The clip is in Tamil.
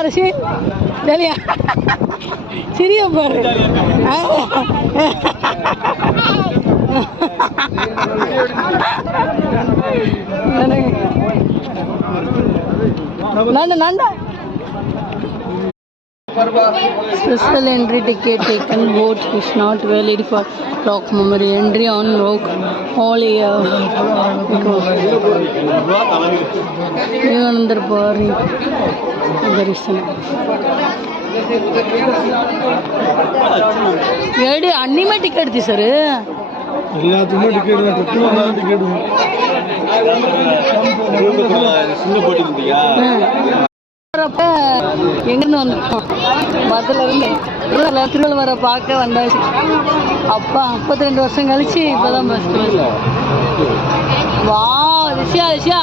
அரசி ஜாலியா சிரியா பாரு. நண்டா special entry ticket taken boat is not valid for rock memory entry on rock only Vivekananda Park darshan ಎರಡು ಅನ್ನಿಮೆ ಟಿಕೆಟ್ ದಿ ಸರ್ எல்லாத்துக்குமே டிக்கெட் தான் டிக்கெட் சின்ன போட்டி இருந்தியா எங்கிருந்து வந்தோம் மதுல இருந்து திருவள்ளுவரை பார்க்க வந்தாச்சு. அப்பா 52 வருஷம் கழிச்சு இப்பதான் பஸ். வா ரிஷியா